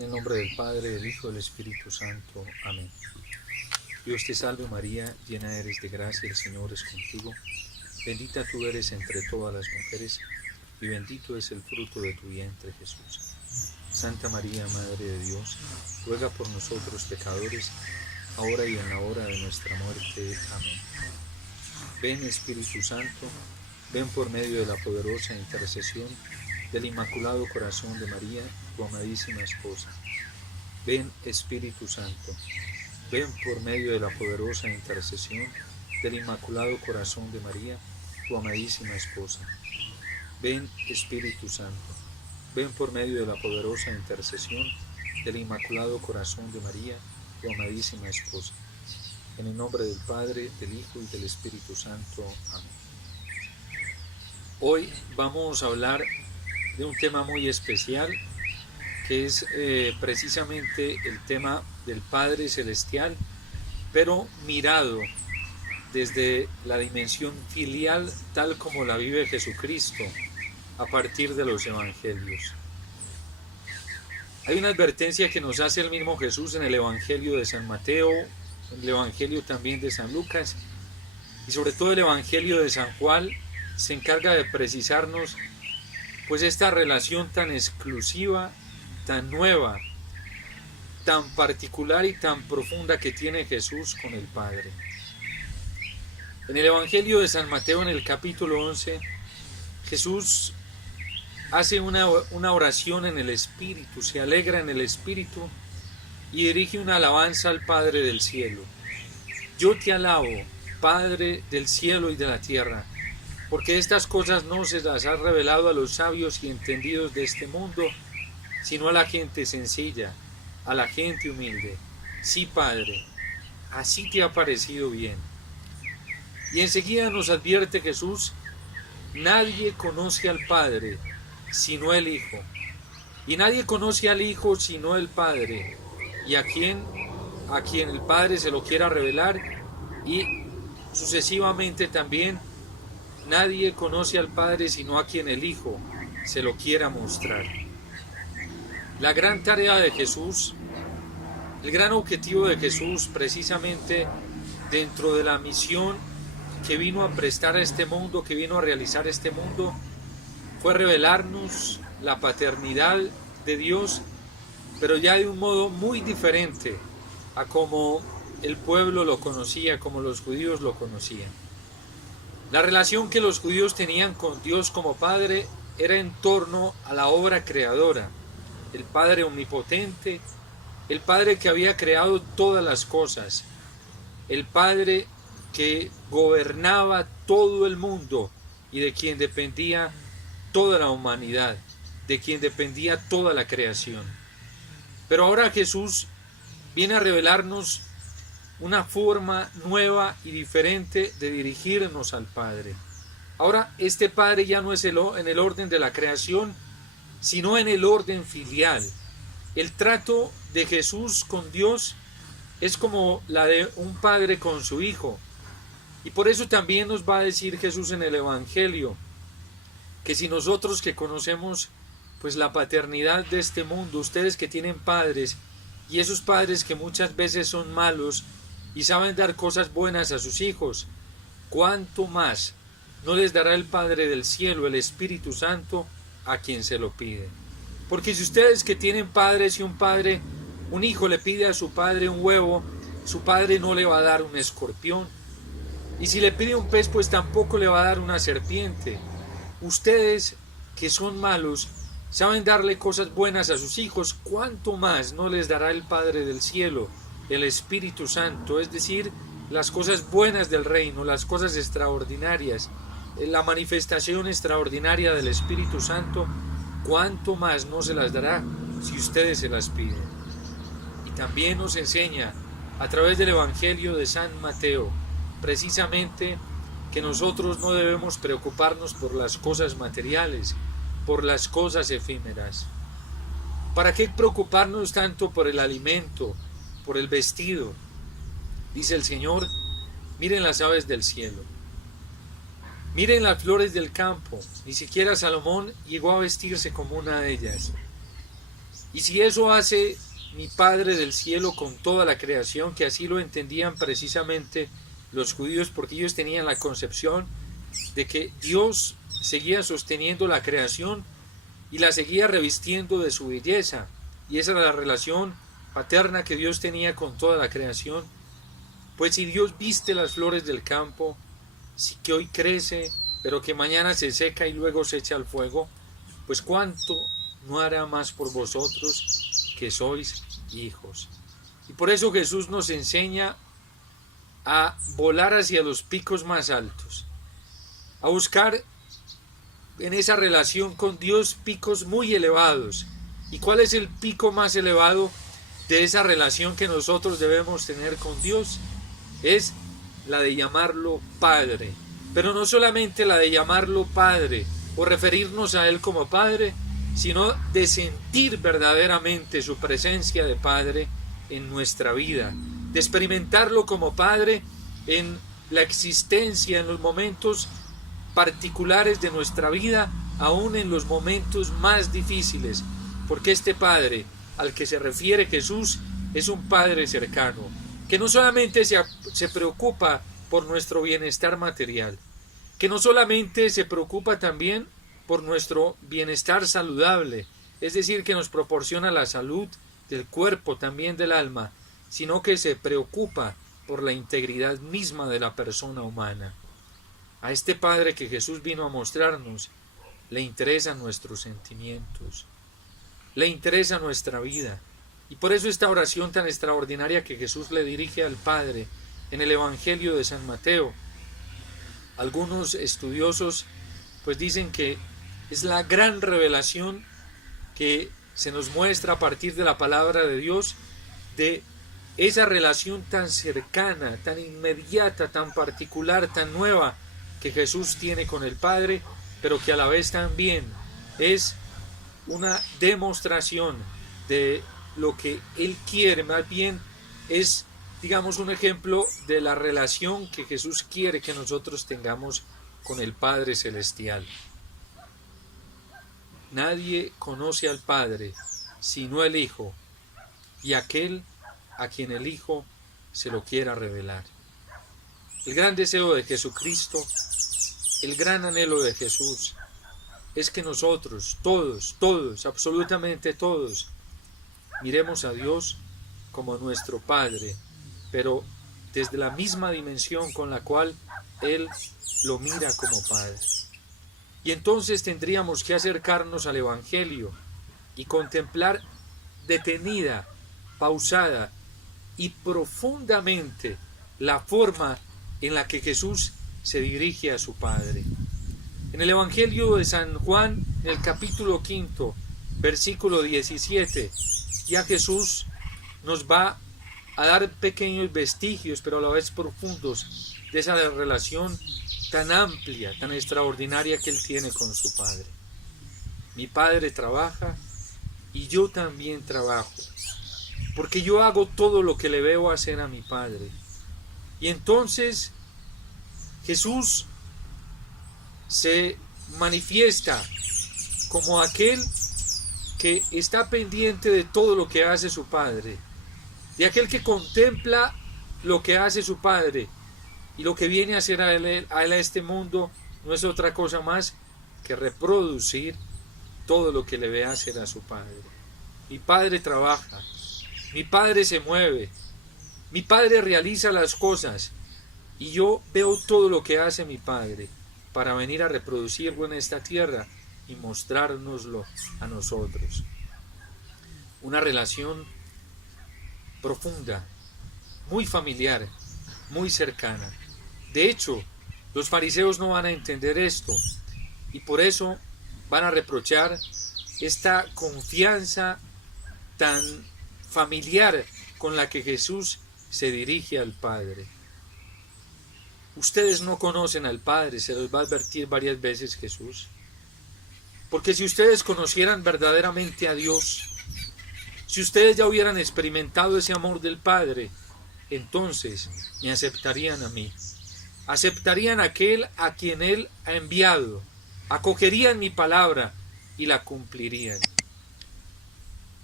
En el nombre del Padre, del Hijo y del Espíritu Santo. Amén. Dios te salve María, llena eres de gracia, el Señor es contigo. Bendita tú eres entre todas las mujeres, y bendito es el fruto de tu vientre, Jesús. Santa María, Madre de Dios, ruega por nosotros pecadores, ahora y en la hora de nuestra muerte. Amén. Ven Espíritu Santo, ven por medio de la poderosa intercesión del Inmaculado Corazón de María, tu amadísima esposa. Ven Espíritu Santo, ven por medio de la poderosa intercesión del Inmaculado Corazón de María, tu amadísima esposa. Ven Espíritu Santo, ven por medio de la poderosa intercesión del Inmaculado Corazón de María, tu amadísima esposa. En el nombre del Padre, del Hijo y del Espíritu Santo. Amén. Hoy vamos a hablar de un tema muy especial, que es precisamente el tema del Padre Celestial, pero mirado desde la dimensión filial tal como la vive Jesucristo a partir de los Evangelios. Hay una advertencia que nos hace el mismo Jesús en el Evangelio de San Mateo, en el Evangelio también de San Lucas, y sobre todo el Evangelio de San Juan se encarga de precisarnos pues esta relación tan exclusiva, tan nueva, tan particular y tan profunda que tiene Jesús con el Padre. En el Evangelio de San Mateo, en el capítulo 11, Jesús hace una oración en el Espíritu, se alegra en el Espíritu y dirige una alabanza al Padre del cielo. Yo te alabo, Padre del cielo y de la tierra, porque estas cosas no se las has revelado a los sabios y entendidos de este mundo, sino a la gente sencilla, a la gente humilde. Sí, Padre, así te ha parecido bien. Y enseguida nos advierte Jesús: nadie conoce al Padre sino el Hijo, y nadie conoce al Hijo sino el Padre, y a quien el Padre se lo quiera revelar, y sucesivamente también nadie conoce al Padre sino a quien el Hijo se lo quiera mostrar. La gran tarea de Jesús, el gran objetivo de Jesús, precisamente dentro de la misión que vino a prestar a este mundo, que vino a realizar este mundo, fue revelarnos la paternidad de Dios, pero ya de un modo muy diferente a como el pueblo lo conocía, como los judíos lo conocían. La relación que los judíos tenían con Dios como Padre era en torno a la obra creadora, el Padre omnipotente, el Padre que había creado todas las cosas, el Padre que gobernaba todo el mundo y de quien dependía toda la humanidad, de quien dependía toda la creación. Pero ahora Jesús viene a revelarnos una forma nueva y diferente de dirigirnos al Padre. Ahora este Padre ya no es en el orden de la creación, sino en el orden filial. El trato de Jesús con Dios es como la de un padre con su hijo. Y por eso también nos va a decir Jesús en el Evangelio que si nosotros que conocemos pues la paternidad de este mundo, ustedes que tienen padres, y esos padres que muchas veces son malos y saben dar cosas buenas a sus hijos, ¿cuánto más no les dará el Padre del cielo, el Espíritu Santo, a quien se lo pide? Porque si ustedes que tienen padres y un hijo le pide a su padre un huevo, su padre no le va a dar un escorpión. Y si le pide un pez, pues tampoco le va a dar una serpiente. Ustedes que son malos, saben darle cosas buenas a sus hijos, ¿cuánto más no les dará el Padre del cielo, el Espíritu Santo? Es decir, las cosas buenas del reino, las cosas extraordinarias, la manifestación extraordinaria del Espíritu Santo, ¿cuánto más no se las dará si ustedes se las piden? Y también nos enseña a través del Evangelio de San Mateo, precisamente que nosotros no debemos preocuparnos por las cosas materiales, por las cosas efímeras. ¿Para qué preocuparnos tanto por el alimento, por el vestido? Dice el Señor: miren las aves del cielo, miren las flores del campo, ni siquiera Salomón llegó a vestirse como una de ellas. Y si eso hace mi Padre del cielo con toda la creación, que así lo entendían precisamente los judíos, porque ellos tenían la concepción de que Dios seguía sosteniendo la creación y la seguía revistiendo de su belleza, y esa era la relación paterna que Dios tenía con toda la creación. Pues si Dios viste las flores del campo, sí que hoy crece, pero que mañana se seca y luego se echa al fuego, pues cuánto no hará más por vosotros que sois hijos. Y por eso Jesús nos enseña a volar hacia los picos más altos, a buscar en esa relación con Dios picos muy elevados. ¿Y cuál es el pico más elevado de esa relación que nosotros debemos tener con Dios? Es la de llamarlo Padre, pero no solamente la de llamarlo Padre o referirnos a Él como Padre, sino de sentir verdaderamente su presencia de Padre en nuestra vida, de experimentarlo como Padre en la existencia, en los momentos particulares de nuestra vida, aún en los momentos más difíciles, porque este Padre al que se refiere Jesús es un Padre cercano, que no solamente se preocupa por nuestro bienestar material, que no solamente se preocupa también por nuestro bienestar saludable, es decir, que nos proporciona la salud del cuerpo, también del alma, sino que se preocupa por la integridad misma de la persona humana. A este Padre que Jesús vino a mostrarnos, le interesan nuestros sentimientos, le interesa nuestra vida. Y por eso esta oración tan extraordinaria que Jesús le dirige al Padre en el Evangelio de San Mateo, algunos estudiosos pues dicen que es la gran revelación que se nos muestra a partir de la palabra de Dios, de esa relación tan cercana, tan inmediata, tan particular, tan nueva que Jesús tiene con el Padre, pero que a la vez también es una demostración de lo que Él quiere, más bien es, digamos, un ejemplo de la relación que Jesús quiere que nosotros tengamos con el Padre Celestial. Nadie conoce al Padre sino el Hijo, y aquel a quien el Hijo se lo quiera revelar. El gran deseo de Jesucristo, el gran anhelo de Jesús, es que nosotros, todos, absolutamente todos, miremos a Dios como nuestro Padre, pero desde la misma dimensión con la cual Él lo mira como Padre. Y entonces tendríamos que acercarnos al Evangelio y contemplar detenida, pausada y profundamente la forma en la que Jesús se dirige a su Padre. En el Evangelio de San Juan, en el capítulo 5, versículo 17, ya Jesús nos va a dar pequeños vestigios, pero a la vez profundos, de esa relación tan amplia, tan extraordinaria que Él tiene con su Padre. Mi Padre trabaja y yo también trabajo, porque yo hago todo lo que le veo hacer a mi Padre. Y entonces Jesús se manifiesta como aquel que está pendiente de todo lo que hace su Padre, de aquel que contempla lo que hace su Padre, y lo que viene a hacer a él a este mundo no es otra cosa más que reproducir todo lo que le ve hacer a su Padre. Mi Padre trabaja, mi Padre se mueve, mi Padre realiza las cosas, y yo veo todo lo que hace mi Padre para venir a reproducirlo en esta tierra y mostrárnoslo a nosotros. Una relación profunda, muy familiar, muy cercana. De hecho, los fariseos no van a entender esto y por eso van a reprochar esta confianza tan familiar con la que Jesús se dirige al Padre. Ustedes no conocen al Padre, se los va a advertir varias veces Jesús. Porque si ustedes conocieran verdaderamente a Dios, si ustedes ya hubieran experimentado ese amor del Padre, entonces me aceptarían a mí. Aceptarían a aquel a quien Él ha enviado, acogerían mi palabra y la cumplirían.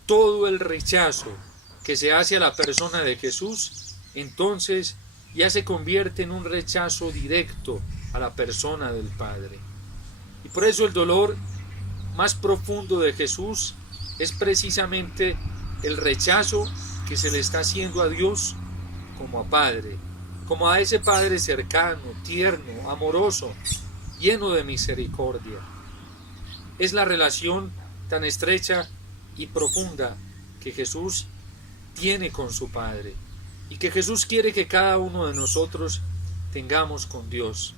todo el rechazo que se hace a la persona de Jesús, entonces ya se convierte en un rechazo directo a la persona del Padre. Y por eso el dolor más profundo de Jesús es precisamente el rechazo que se le está haciendo a Dios como a Padre, como a ese Padre cercano, tierno, amoroso, lleno de misericordia. Es la relación tan estrecha y profunda que Jesús tiene con su Padre y que Jesús quiere que cada uno de nosotros tengamos con Dios.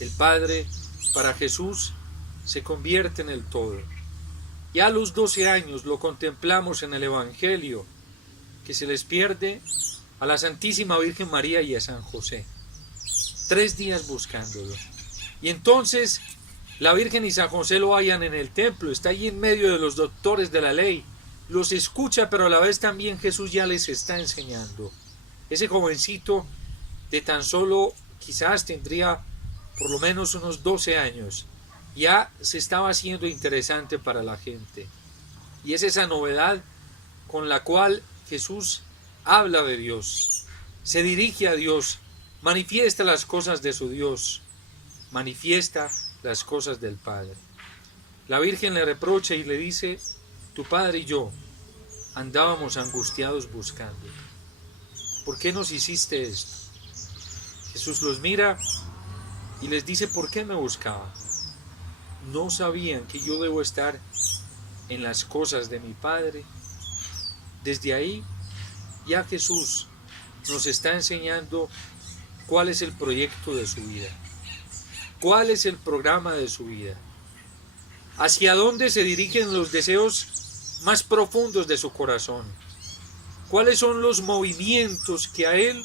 El Padre para Jesús se convierte en el todo. Ya a los 12 años lo contemplamos en el Evangelio, que se les pierde a la Santísima Virgen María y a San José. 3 días buscándolo. Y entonces la Virgen y San José lo hallan en el templo, está allí en medio de los doctores de la ley, los escucha, pero a la vez también Jesús ya les está enseñando. Ese jovencito de tan solo, quizás tendría por lo menos unos 12 años, ya se estaba haciendo interesante para la gente. Y es esa novedad con la cual Jesús habla de Dios, se dirige a Dios, manifiesta las cosas de su Dios, manifiesta las cosas del Padre. La Virgen le reprocha y le dice: tu padre y yo andábamos angustiados buscando. ¿Por qué nos hiciste esto? Jesús los mira y les dice: ¿por qué me buscaban? ¿No sabían que yo debo estar en las cosas de mi Padre? Desde ahí ya Jesús nos está enseñando cuál es el proyecto de su vida, cuál es el programa de su vida, hacia dónde se dirigen los deseos más profundos de su corazón, cuáles son los movimientos que a él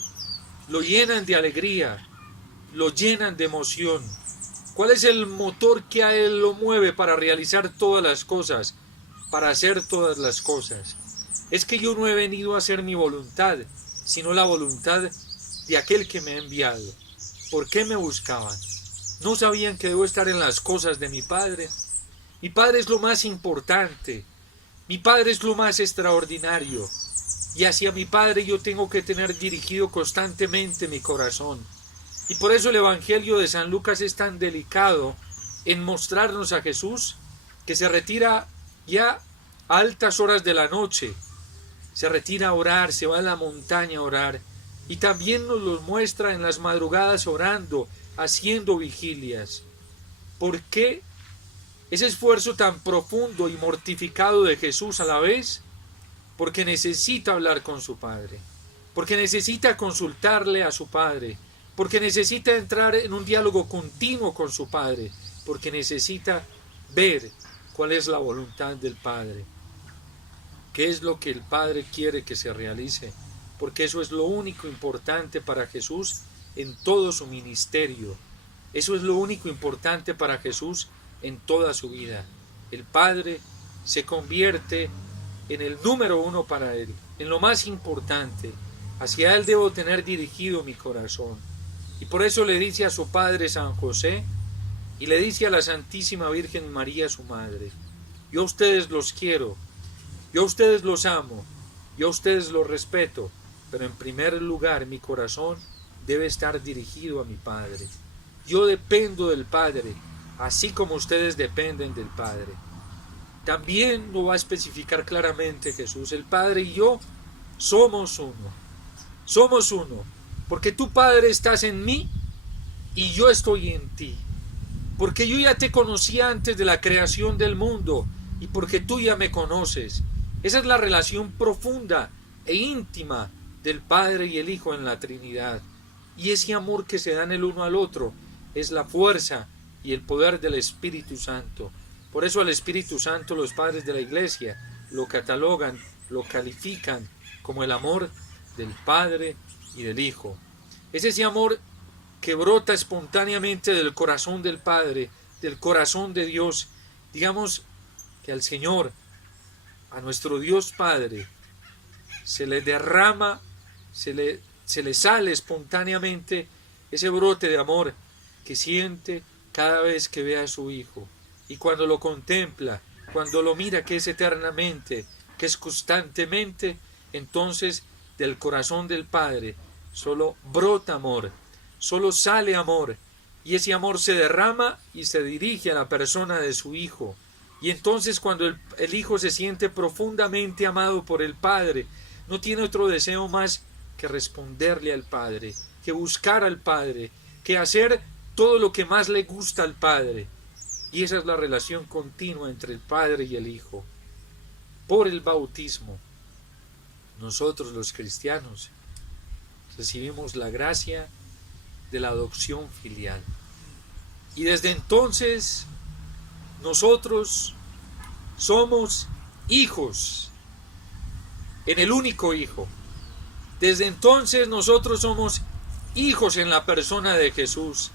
lo llenan de alegría, lo llenan de emoción, cuál es el motor que a él lo mueve para realizar todas las cosas, para hacer todas las cosas. Es que yo no he venido a hacer mi voluntad, sino la voluntad de aquel que me ha enviado. ¿Por qué me buscaban? ¿No sabían que debo estar en las cosas de mi Padre? Mi Padre es lo más importante, mi Padre es lo más extraordinario, y hacia mi Padre yo tengo que tener dirigido constantemente mi corazón. Y por eso el Evangelio de San Lucas es tan delicado en mostrarnos a Jesús que se retira ya a altas horas de la noche, se retira a orar, se va a la montaña a orar, y también nos los muestra en las madrugadas orando, haciendo vigilias. ¿Por qué ese esfuerzo tan profundo y mortificado de Jesús a la vez? Porque necesita hablar con su Padre, porque necesita consultarle a su Padre, porque necesita entrar en un diálogo continuo con su Padre, porque necesita ver cuál es la voluntad del Padre, qué es lo que el Padre quiere que se realice, porque eso es lo único importante para Jesús en todo su ministerio, eso es lo único importante para Jesús en toda su vida. El Padre se convierte en el número 1 para él, en lo más importante. Hacia él debo tener dirigido mi corazón. Y por eso le dice a su padre San José y le dice a la Santísima Virgen María, su madre: yo a ustedes los quiero, yo a ustedes los amo, yo a ustedes los respeto, pero en primer lugar mi corazón debe estar dirigido a mi Padre. Yo dependo del Padre, así como ustedes dependen del Padre. También lo va a especificar claramente Jesús: el Padre y yo somos uno, porque tú, Padre, estás en mí y yo estoy en ti, porque yo ya te conocí antes de la creación del mundo y porque tú ya me conoces. Esa es la relación profunda e íntima del Padre y el Hijo en la Trinidad, y ese amor que se dan el uno al otro es la fuerza y el poder del Espíritu Santo. Por eso al Espíritu Santo los padres de la Iglesia lo catalogan, lo califican como el amor del Padre y del Hijo. Es ese amor que brota espontáneamente del corazón del Padre, del corazón de Dios. Digamos que al Señor, a nuestro Dios Padre, se le derrama, se le sale espontáneamente ese brote de amor que siente cada vez que ve a su Hijo. Y cuando lo contempla cuando lo mira que es eternamente, que es constantemente, entonces del corazón del Padre solo brota amor, solo sale amor, y ese amor se derrama y se dirige a la persona de su Hijo. Y entonces cuando el Hijo se siente profundamente amado por el Padre, no tiene otro deseo más que responderle al Padre, que buscar al Padre, que hacer todo lo que más le gusta al Padre. Y esa es la relación continua entre el Padre y el Hijo. Por el bautismo, nosotros los cristianos recibimos la gracia de la adopción filial. Y desde entonces nosotros somos hijos en el único Hijo. Desde entonces nosotros somos hijos en la persona de Jesús.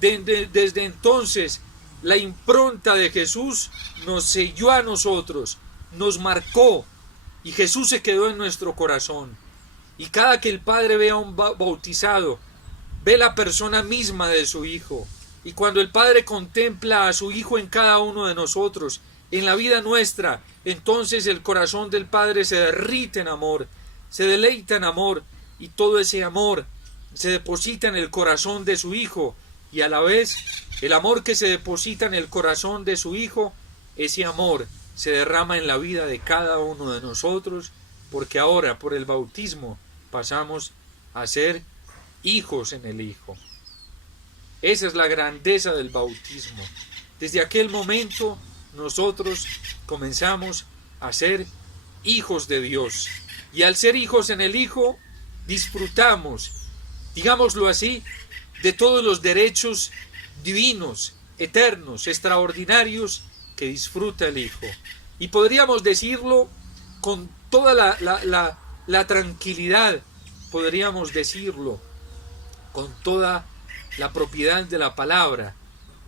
Desde entonces la impronta de Jesús nos selló a nosotros, nos marcó, y Jesús se quedó en nuestro corazón. Y cada que el Padre ve a un bautizado, ve la persona misma de su Hijo. Y cuando el Padre contempla a su Hijo en cada uno de nosotros, en la vida nuestra, entonces el corazón del Padre se derrite en amor, se deleita en amor, y todo ese amor se deposita en el corazón de su Hijo, y a la vez el amor que se deposita en el corazón de su Hijo, ese amor se derrama en la vida de cada uno de nosotros, porque ahora por el bautismo pasamos a ser hijos en el Hijo. Esa es la grandeza del bautismo. Desde aquel momento nosotros comenzamos a ser hijos de Dios, y al ser hijos en el Hijo disfrutamos, digámoslo así, de todos los derechos divinos, eternos, extraordinarios que disfruta el Hijo. Y podríamos decirlo con toda la tranquilidad, podríamos decirlo con toda la propiedad de la palabra.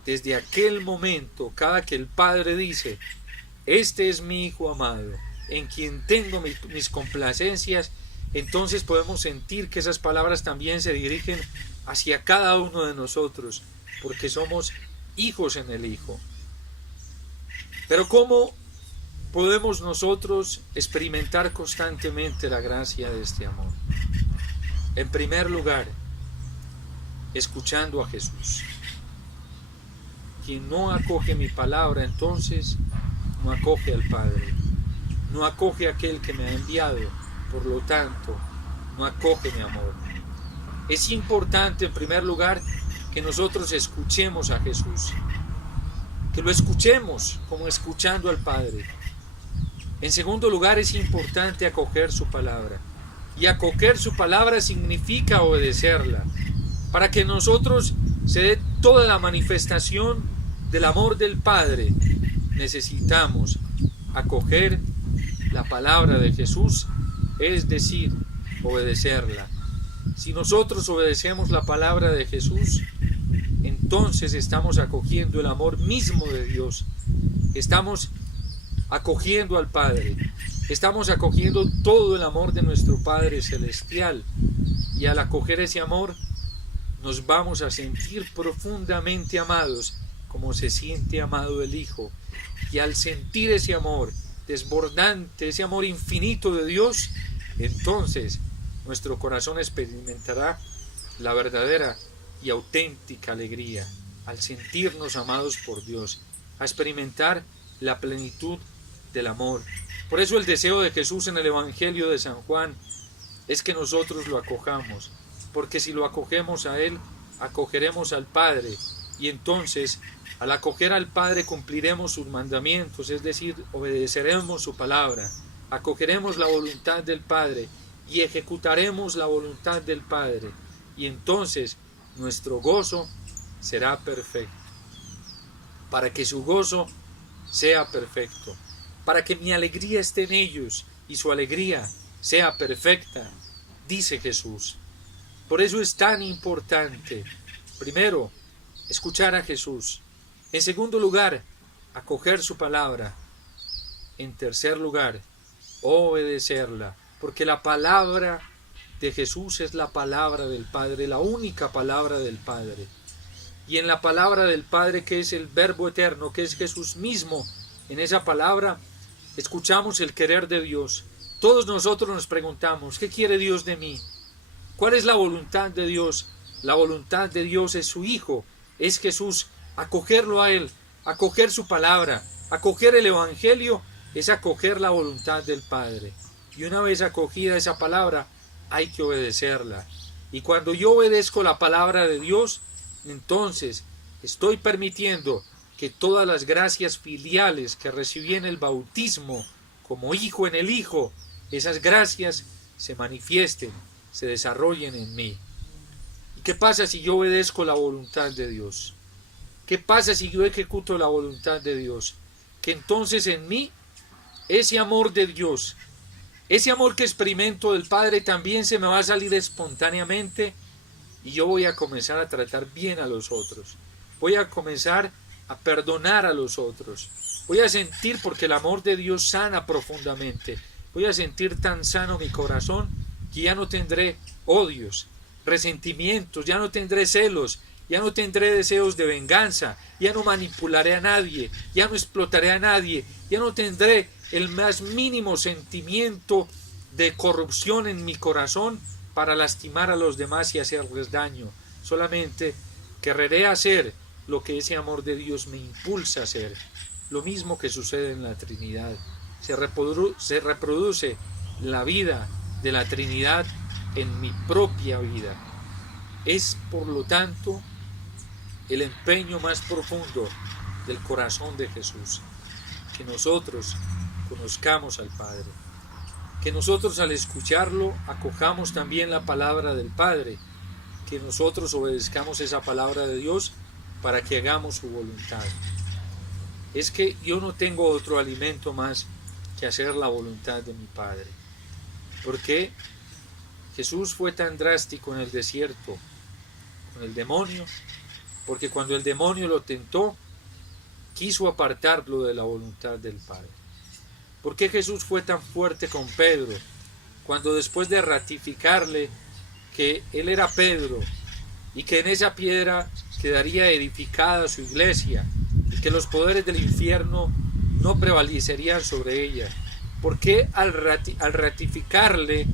Desde aquel momento, cada que el Padre dice: este es mi Hijo amado, en quien tengo mis complacencias, entonces podemos sentir que esas palabras también se dirigen hacia cada uno de nosotros, porque somos hijos en el Hijo. Pero ¿cómo podemos nosotros experimentar constantemente la gracia de este amor? En primer lugar, escuchando a Jesús. Quien no acoge mi palabra, entonces no acoge al Padre, no acoge a aquel que me ha enviado, por lo tanto, no acoge mi amor. Es importante, en primer lugar, que nosotros escuchemos a Jesús, que lo escuchemos como escuchando al Padre. En segundo lugar, es importante acoger su palabra, y acoger su palabra significa obedecerla. Para que nosotros se dé toda la manifestación del amor del Padre, necesitamos acoger la palabra de Jesús, es decir, obedecerla. Si nosotros obedecemos la palabra de Jesús, entonces estamos acogiendo el amor mismo de Dios, estamos acogiendo al Padre, estamos acogiendo todo el amor de nuestro Padre Celestial, y al acoger ese amor nos vamos a sentir profundamente amados, como se siente amado el Hijo. Y al sentir ese amor desbordante, ese amor infinito de Dios, entonces nuestro corazón experimentará la verdadera y auténtica alegría, al sentirnos amados por Dios, a experimentar la plenitud del amor. Por eso el deseo de Jesús en el Evangelio de San Juan es que nosotros lo acojamos, porque si lo acogemos a Él, acogeremos al Padre, y entonces al acoger al Padre cumpliremos sus mandamientos, es decir, obedeceremos su palabra, acogeremos la voluntad del Padre y ejecutaremos la voluntad del Padre, y entonces nuestro gozo será perfecto. Para que su gozo sea perfecto, para que mi alegría esté en ellos y su alegría sea perfecta, dice Jesús. Por eso es tan importante, primero, escuchar a Jesús. En segundo lugar, acoger su palabra. En tercer lugar, obedecerla, porque la palabra de Jesús es la palabra del Padre, la única palabra del Padre. Y en la palabra del Padre, que es el Verbo eterno, que es Jesús mismo, En esa palabra escuchamos el querer de Dios. Todos nosotros nos preguntamos, ¿qué quiere Dios de mí? ¿Cuál es la voluntad de Dios? La voluntad de Dios es su Hijo, es Jesús. Acogerlo a Él, acoger su palabra, acoger el Evangelio, es acoger la voluntad del Padre. Y una vez acogida esa palabra, hay que obedecerla. Y cuando yo obedezco la palabra de Dios, entonces estoy permitiendo que todas las gracias filiales que recibí en el bautismo, como hijo en el Hijo, esas gracias se manifiesten, se desarrollen en mí. ¿Y qué pasa si yo obedezco la voluntad de Dios? ¿Qué pasa si yo ejecuto la voluntad de Dios? Que entonces en mí, ese amor de Dios, ese amor que experimento del Padre también se me va a salir espontáneamente y yo voy a comenzar a tratar bien a los otros. Voy a comenzar a perdonar a los otros. Voy a sentir, porque el amor de Dios sana profundamente, voy a sentir tan sano mi corazón que ya no tendré odios, resentimientos, ya no tendré celos, ya no tendré deseos de venganza, ya no manipularé a nadie, ya no explotaré a nadie, ya no tendré el más mínimo sentimiento de corrupción en mi corazón para lastimar a los demás y hacerles daño. Solamente querré hacer lo que ese amor de Dios me impulsa a hacer. Lo mismo que sucede en la Trinidad. Se reproduce la vida de la Trinidad en mi propia vida. Es, por lo tanto, el empeño más profundo del corazón de Jesús, que nosotros conozcamos al Padre, que nosotros al escucharlo acojamos también la palabra del Padre, que nosotros obedezcamos esa palabra de Dios para que hagamos su voluntad. Es que yo no tengo otro alimento más que hacer la voluntad de mi Padre. ¿Por qué Jesús fue tan drástico en el desierto con el demonio? Porque cuando el demonio lo tentó, quiso apartarlo de la voluntad del Padre. ¿Por qué Jesús fue tan fuerte con Pedro? Cuando después de ratificarle que él era Pedro y que en esa piedra quedaría edificada su iglesia y que los poderes del infierno no prevalecerían sobre ella, ¿por qué al ratificarle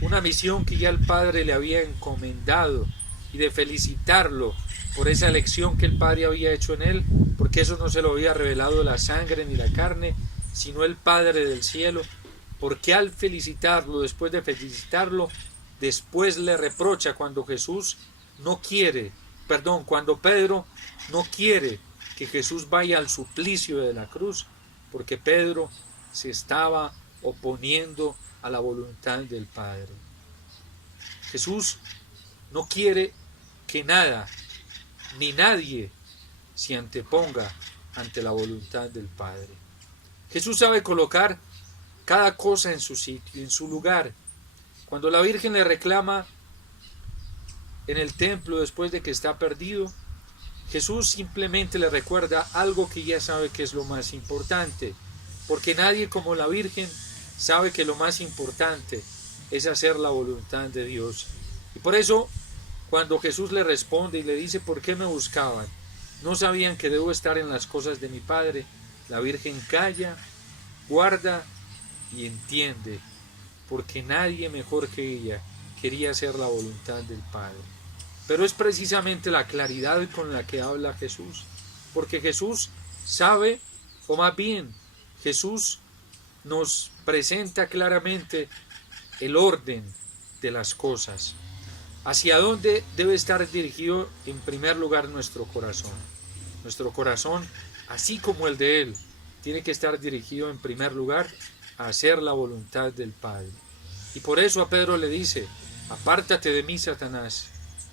una misión que ya el Padre le había encomendado y de felicitarlo por esa elección que el Padre había hecho en él, porque eso no se lo había revelado la sangre ni la carne, sino el Padre del cielo? Porque al felicitarlo, después de felicitarlo, después le reprocha cuando cuando Pedro no quiere que Jesús vaya al suplicio de la cruz, porque Pedro se estaba oponiendo a la voluntad del Padre. Jesús no quiere que nada ni nadie se anteponga ante la voluntad del Padre. Jesús sabe colocar cada cosa en su sitio, en su lugar. Cuando la Virgen le reclama en el templo después de que está perdido, Jesús simplemente le recuerda algo que ya sabe que es lo más importante, porque nadie como la Virgen sabe que lo más importante es hacer la voluntad de Dios. Y por eso, cuando Jesús le responde y le dice, ¿por qué me buscaban? ¿No sabían que debo estar en las cosas de mi Padre? La Virgen calla, guarda y entiende, porque nadie mejor que ella quería hacer la voluntad del Padre. Pero es precisamente la claridad con la que habla Jesús, porque Jesús sabe, o más bien, Jesús nos presenta claramente el orden de las cosas. ¿Hacia dónde debe estar dirigido en primer lugar nuestro corazón? Nuestro corazón, así como el de Él, tiene que estar dirigido en primer lugar a hacer la voluntad del Padre. Y por eso a Pedro le dice, apártate de mí, Satanás,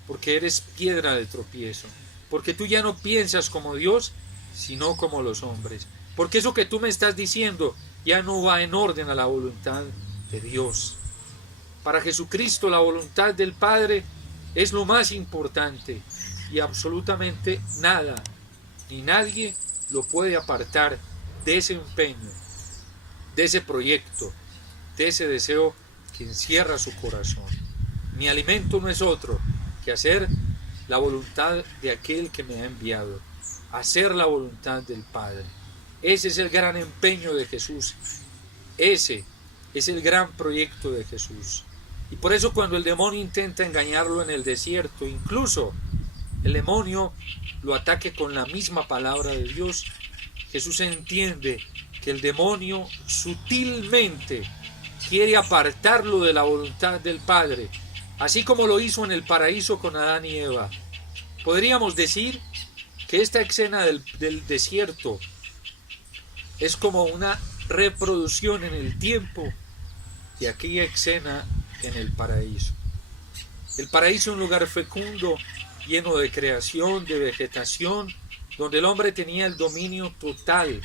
porque eres piedra de tropiezo, porque tú ya no piensas como Dios, sino como los hombres, porque eso que tú me estás diciendo ya no va en orden a la voluntad de Dios. Para Jesucristo la voluntad del Padre es lo más importante y absolutamente nada ni nadie lo puede apartar de ese empeño, de ese proyecto, de ese deseo que encierra su corazón. Mi alimento no es otro que hacer la voluntad de aquel que me ha enviado, hacer la voluntad del Padre. Ese es el gran empeño de Jesús. Ese es el gran proyecto de Jesús. Y por eso cuando el demonio intenta engañarlo en el desierto, incluso el demonio lo ataque con la misma palabra de Dios, Jesús entiende que el demonio sutilmente quiere apartarlo de la voluntad del Padre, así como lo hizo en el paraíso con Adán y Eva. Podríamos decir que esta escena del desierto es como una reproducción en el tiempo de aquella escena en el paraíso. El paraíso es un lugar fecundo, lleno de creación, de vegetación, donde el hombre tenía el dominio total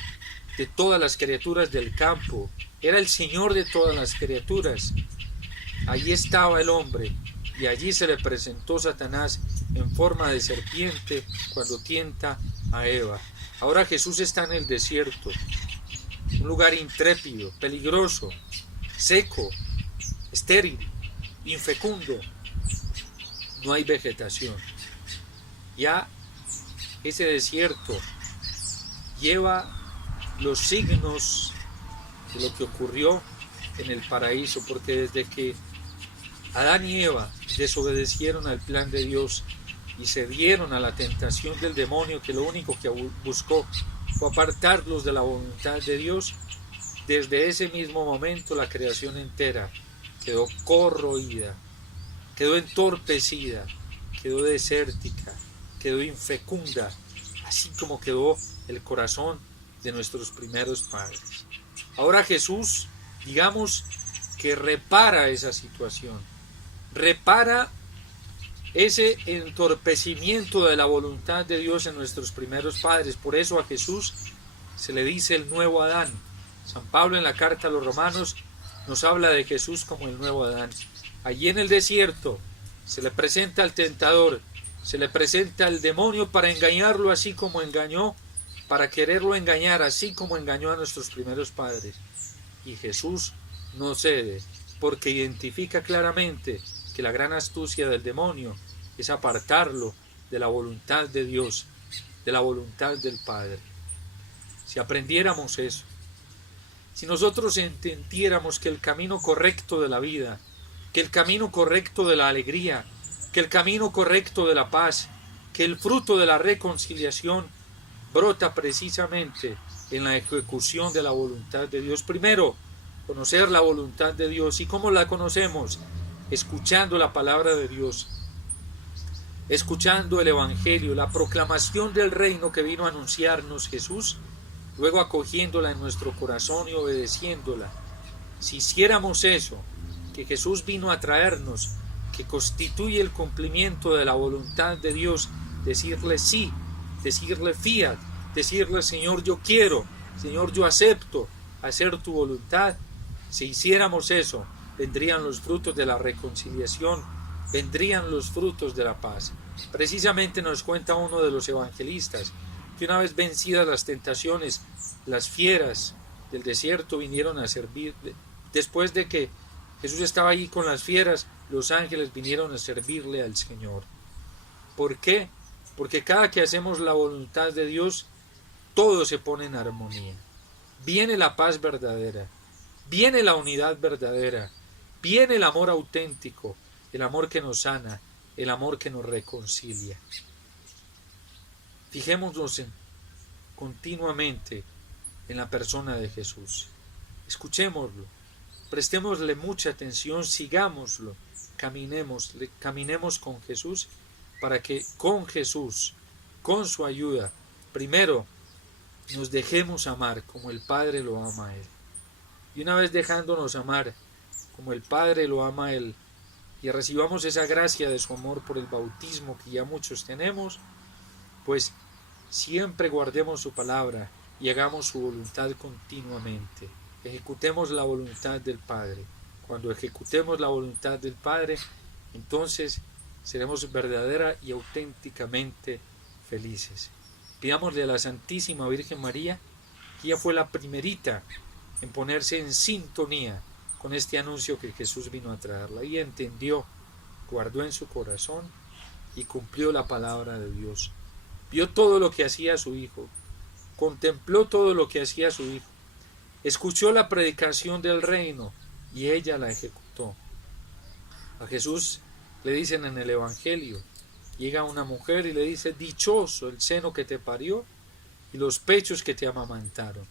de todas las criaturas del campo. Era el Señor de todas las criaturas. Allí estaba el hombre, y allí se le presentó Satanás en forma de serpiente cuando tienta a Eva. Ahora Jesús está en el desierto, un lugar intrépido, peligroso, seco, estéril, infecundo. No hay vegetación. Ya ese desierto lleva los signos de lo que ocurrió en el paraíso, porque desde que Adán y Eva desobedecieron al plan de Dios y cedieron a la tentación del demonio, que lo único que buscó fue apartarlos de la voluntad de Dios, desde ese mismo momento la creación entera quedó corroída, quedó entorpecida, quedó desértica, quedó infecunda, así como quedó el corazón de nuestros primeros padres. Ahora Jesús, digamos que repara esa situación, repara ese entorpecimiento de la voluntad de Dios en nuestros primeros padres. Por eso a Jesús se le dice el nuevo Adán. San Pablo en la carta a los Romanos nos habla de Jesús como el nuevo Adán. Allí en el desierto se le presenta al tentador, se le presenta al demonio para engañarlo así como engañó, para quererlo engañar así como engañó a nuestros primeros padres. Y Jesús no cede, porque identifica claramente que la gran astucia del demonio es apartarlo de la voluntad de Dios, de la voluntad del Padre. Si aprendiéramos eso, si nosotros entendiéramos que el camino correcto de la vida, que el camino correcto de la alegría, que el camino correcto de la paz, que el fruto de la reconciliación brota precisamente en la ejecución de la voluntad de Dios. Primero, conocer la voluntad de Dios. ¿Y cómo la conocemos? Escuchando la palabra de Dios, escuchando el Evangelio, la proclamación del reino que vino a anunciarnos Jesús, luego acogiéndola en nuestro corazón y obedeciéndola. Si hiciéramos eso, que Jesús vino a traernos, que constituye el cumplimiento de la voluntad de Dios, decirle sí, decirle fiat, decirle Señor yo quiero, Señor yo acepto hacer tu voluntad. Si hiciéramos eso, vendrían los frutos de la reconciliación, vendrían los frutos de la paz. Precisamente nos cuenta uno de los evangelistas que una vez vencidas las tentaciones, las fieras del desierto vinieron a servir. Después de que Jesús estaba allí con las fieras, los ángeles vinieron a servirle al Señor. ¿Por qué? Porque cada que hacemos la voluntad de Dios, todo se pone en armonía. Viene la paz verdadera, viene la unidad verdadera, viene el amor auténtico, el amor que nos sana, el amor que nos reconcilia. Fijémonos continuamente en la persona de Jesús. Escuchémoslo, prestémosle mucha atención, sigámoslo, caminemos con Jesús, para que con Jesús, con su ayuda, primero nos dejemos amar como el Padre lo ama a Él. Y una vez dejándonos amar como el Padre lo ama a Él, y recibamos esa gracia de su amor por el bautismo que ya muchos tenemos, pues siempre guardemos su palabra y hagamos su voluntad continuamente. Ejecutemos la voluntad del Padre. Cuando ejecutemos la voluntad del Padre, entonces seremos verdadera y auténticamente felices. Pidámosle a la Santísima Virgen María, que ella fue la primerita en ponerse en sintonía con este anuncio que Jesús vino a traerla. Ella entendió, guardó en su corazón y cumplió la palabra de Dios. Vio todo lo que hacía su Hijo, contempló todo lo que hacía su hijo, escuchó la predicación del reino y ella la ejecutó. A Jesús le dicen en el Evangelio, llega una mujer y le dice, dichoso el seno que te parió y los pechos que te amamantaron.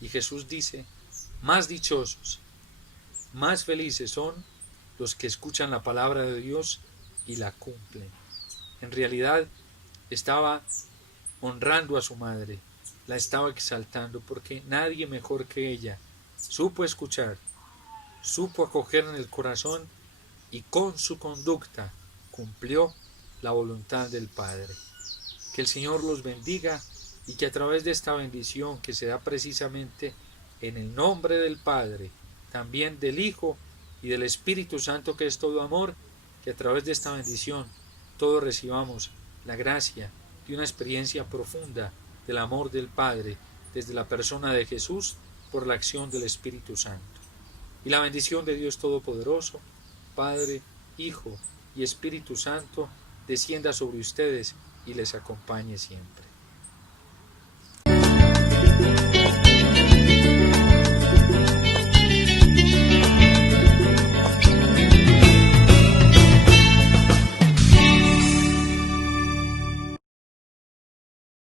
Y Jesús dice, más dichosos, más felices son los que escuchan la palabra de Dios y la cumplen. En realidad estaba honrando a su madre, la estaba exaltando porque nadie mejor que ella supo escuchar, supo acoger en el corazón y con su conducta cumplió la voluntad del Padre. Que el Señor los bendiga y que a través de esta bendición que se da precisamente en el nombre del Padre, también del Hijo y del Espíritu Santo, que es todo amor, que a través de esta bendición todos recibamos la gracia de una experiencia profunda del amor del Padre desde la persona de Jesús por la acción del Espíritu Santo. Y la bendición de Dios Todopoderoso, Padre, Hijo y Espíritu Santo, descienda sobre ustedes y les acompañe siempre.